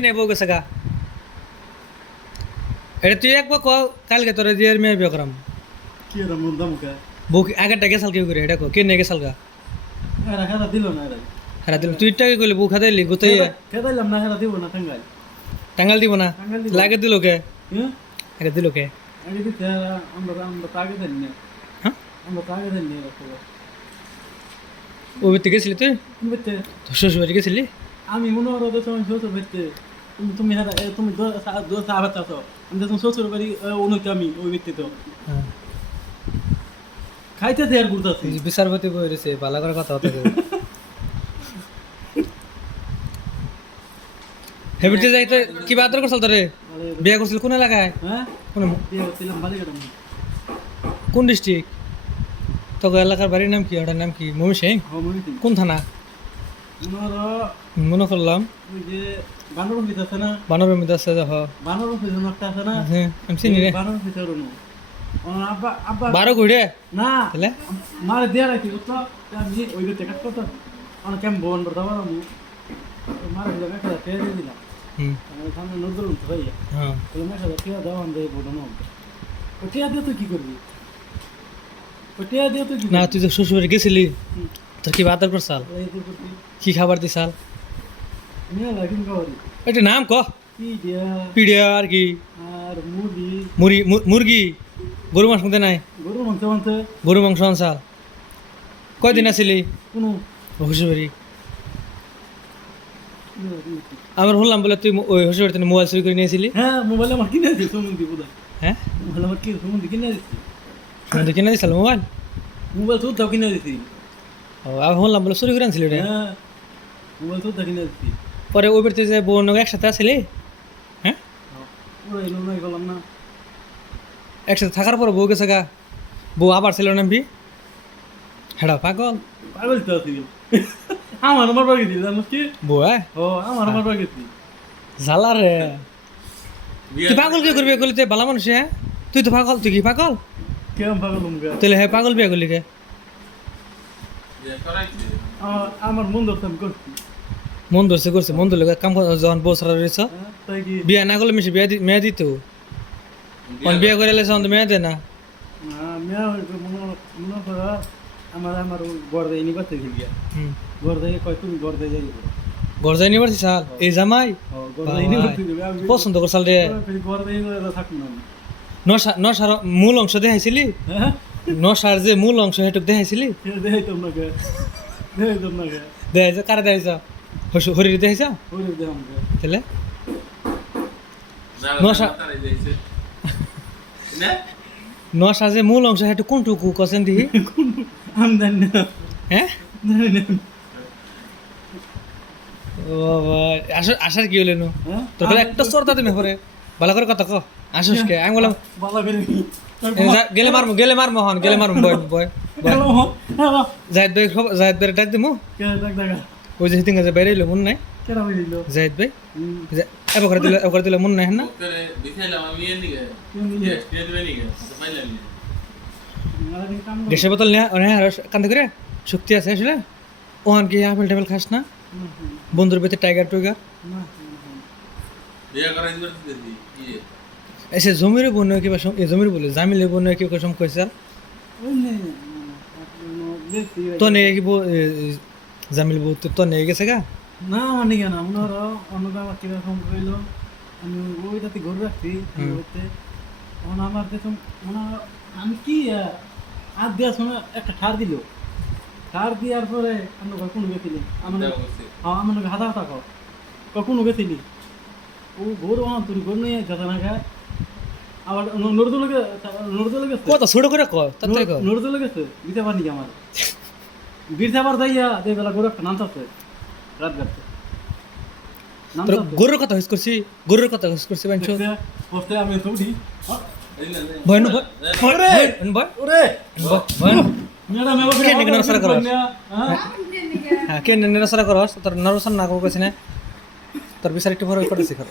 নেবো গেছে গা এটা তুই একবার ক কালকে তোর যে মেয়ে বিয়ে করাম কি রে মুন্দা মুখা বউ আগেরটা গেছাল কেউ করে এটা কো কে নিয়ে গেছাল গা এরা হেরা দিল না এরা হ্যাঁ দিল তুই টাকে কইলে বউ খাতে এলি গোতাই খেদাইলাম না হেরা দিব না টাঙ্গাই টাঙ্গাল দিব না টাঙ্গাল দিব। লাগে দিল কে হ্যাঁ আগে দিল কে আগে দিতে আমরা তাগে দেন না হ্যাঁ আমরা তাগে দেন না রাখো ও বেতে গেছিলি তুই বেতে তোর শ্বশুর বাড়ি গেছিলি আমি মনে হয় ওদের সময় শ্বশুর বেতে তুমি হেরা তুমি দো সাহাবাত আছো আমি যখন শ্বশুর বাড়ি অনুকে আমি ওই ব্যক্তি তো হ্যাঁ খাইতে দেয়ার ঘুরতাছি বিচারপতি বই রয়েছে ভালো করে কথা হতে হেবিটে যাইতে কি বাদর করছাল তোরে বিয়ে করছিল কোন এলাকায় হ্যাঁ কোন বিয়ে করছিলাম বালিঘাট আমি কোন ডিস্ট্রিক্ট তোর এলাকার বাড়ির নাম কি ওটার নাম কি মমি সিং মনে কোন থানা মনে করলাম ওই যে বানর অফিস আছে না বানরের মধ্যে আছে দেখ বানর অফিস একটা আছে না হ্যাঁ আমি চিনি রে বানর অফিস আর আব্বা আব্বা 12 ঘুরে না তাহলে মারে দেয়া রাখি বুঝছো আমি ওই যে টেকাট করতে অনেক কেমন বন্ধ দাবার আমি মারে দিলাম 1000 টাকা দিয়ে দিলাম হুম আমি সামনে নজর উঠতে ভাই হ্যাঁ ওই 1000 টাকা দাও আমি দেবো না ওই টাকা দিয়ে তুই কি করবি ওই টাকা দিয়ে তুই কি না তুই তো শ্বশুর বাড়ি গেছিলি হুম। তোর কি বাদর করছাল এই যে করবি কি খাবার দিছাল নিয়ে লাগিন খাওয়ারি এটা নাম ক কি দিয়া পিড়িয়া আর কি আর মুরগি মুরগি গরু মাংস মধ্যে নাই গরু মাংস মাংস গরু মাংস আনছাল কয়দিন আসিলি কোনো শ্বশুর বাড়ি আমার শুনলাম বলে তুই ওই শ্বশুর বাড়িতে মোবাইল চুরি করে নিয়েছিলি হ্যাঁ মোবাইল আমার কিনে দিয়েছে সুমন্দি বোধ হ্যাঁ মোবাইল আমার কি সুমন্দি কিনে দিয়েছে আমাদের কিনে দিয়েছিল মোবাইল মোবাইল সুদ্ধা কিনে দিয়েছি ও আমি শুনলাম বলে চুরি করে আনছিলি রে হ্যাঁ মোবাইল সুদ্ধা কিনে দিয়েছি পরে ওই বাড়িতে যে বোন একসাথে আসিলি হ্যাঁ পুরো এলো নাই গেলাম না একসাথে থাকার পর বউ গেছে গা বউ আবার ছিল নামবি হেডা পাগল পাগল তো আছি আমার বাড়ি গেছি জানো কি বউ হ্যাঁ ও আমার বাড়ি গেছি জ্বালা রে তুই পাগল কি করবি করলি তুই ভালো মানুষ হ্যাঁ তুই তো পাগল তুই কি পাগল কেমন পাগল মুখা তাহলে হ্যাঁ পাগল বিয়ে করলি কে আমার মন ধরতে আমি করছি মন ধরছে করছে মন ধরলে কাম যখন বউ সারা রয়েছ হ্যাঁ, তাই কি বিয়ে না করলে মিশে মেয়ে দিত বিয়ে করে এলে তখন তো মেয়ে দে না মেয়া মনে করো আমার আমার গড় দেয় নিবার থেকে গিয়া হুম গড় দেয় কয় তুমি গড় দেয় যাই ঘর যাই নিবার সাল এই জামাই গড় দেয় নিবার থেকে আমি পছন্দ করছাল রে গড় দেয় নিবার থাকবো না আমি। নশার মূল অংশ দেখাইছিলি হ্যাঁ নশার যে মূল অংশ সেটুক দেখাইছিলি দেখাইতাম না কে দেখাইতাম না কে দেখাইছ কারে দেখাইছ হরির দেখাইছ ওরে দেখাম কে তাহলে নশা নশা যে মূল অংশ সেটু কোনটুকু কছেন দিহি আমি জানি না হ্যাঁ জানি না ও বাবা আসার কি হলো নো হ্যাঁ তোর বলে একটা চর্তা তুমি পরে ভালো করে কথা ক আসিস কে আমি বললাম বাবা করে গেলে মারমো হন গেলে মারমো বয় বয় হ্যালো হ্যালো জাহিদ ভাই ডাক দিমু কে ডাক ডাকা ওই যে হিতিং আছে বাইরে এলো মন নাই কেরা হইল জাহিদ ভাই এবার দিলে মন নাই হ্যাঁ না গ্যাসের বোতল নিয়ে কান্দে করে শক্তি আছে আসলে ওহান কি আপেল টেবিল খাস না বন্ধুর ভিতরে টাইগার টুইগার এসে জমির বোন কিবা জমির বলে জামিলের বোন কি কসম কইছে তো নে কি জামিল বউ তো নে গেছে গা না মানে কেন আমার অন্য আমার কিরকম কইলো আমি ওই তাতে ঘর রাখছি ওইতে তখন আমার দেখুন মনে আমি কি হাত দেওয়ার সময় একটা ঠার দিল ঠার দেওয়ার পরে আমরা কোনো গেছিলি আমার হাতা হাতা খাও কখনো গেছিলি ও ঘোর তুই ঘোর নিয়ে যাতা না খায় আবার নড়দুলে গেছে কত ছোট করে ক তাতে ক নড়দুলে গেছে দিতে পারনি কি আমার বীরতে আবার যাইয়া যে বেলা গরু একটা নামতাছে রাত গাড়তে গরুর কথা হইস করছি গরুর কথা হইস করছি বাঞ্চ বসতে আমি ছবি ভয় না ভয় ওরে ভয় ওরে ভয় ম্যাডাম এবার কে নিকে নরসরা করস হ্যাঁ কে নিকে নরসরা করস তোর নরসন না কইছ না তোর বিচার একটু পরে করতেছি